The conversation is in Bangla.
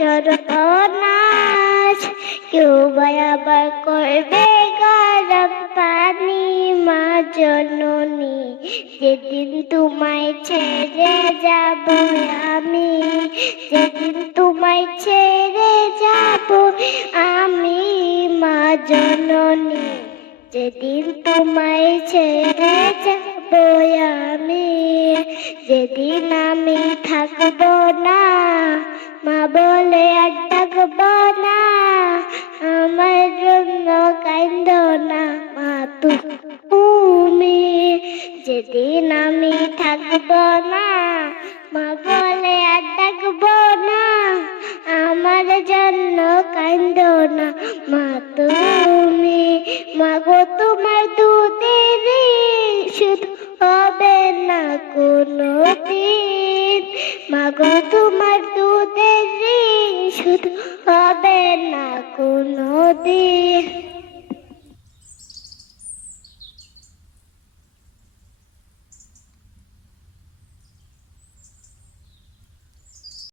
সর্বনাশ। কেউ বা আবার করবে গরম পানি, মা জননী যেদিন তোমায় ছেড়ে যাব আমি, যেদিন তোমায় ছেড়ে যাব আমি, মা জননী যেদিন তোমায় ছেড়ে যাব আমি, যেদিন আমি থাকবো না, মা বলে আর ডাকবো না, আমার জন্য কাঁদো না মা তুমি। যেদিন আমি থাকবো না, মা বলে আর ডাকবো না, আমার জন্য কাঁদো না মা তুমি। মাগো তোমার দুধের শুধু হবে না কোনো দিন, মাগো তোমার দুধের শুধু হবে না কোনো দিন।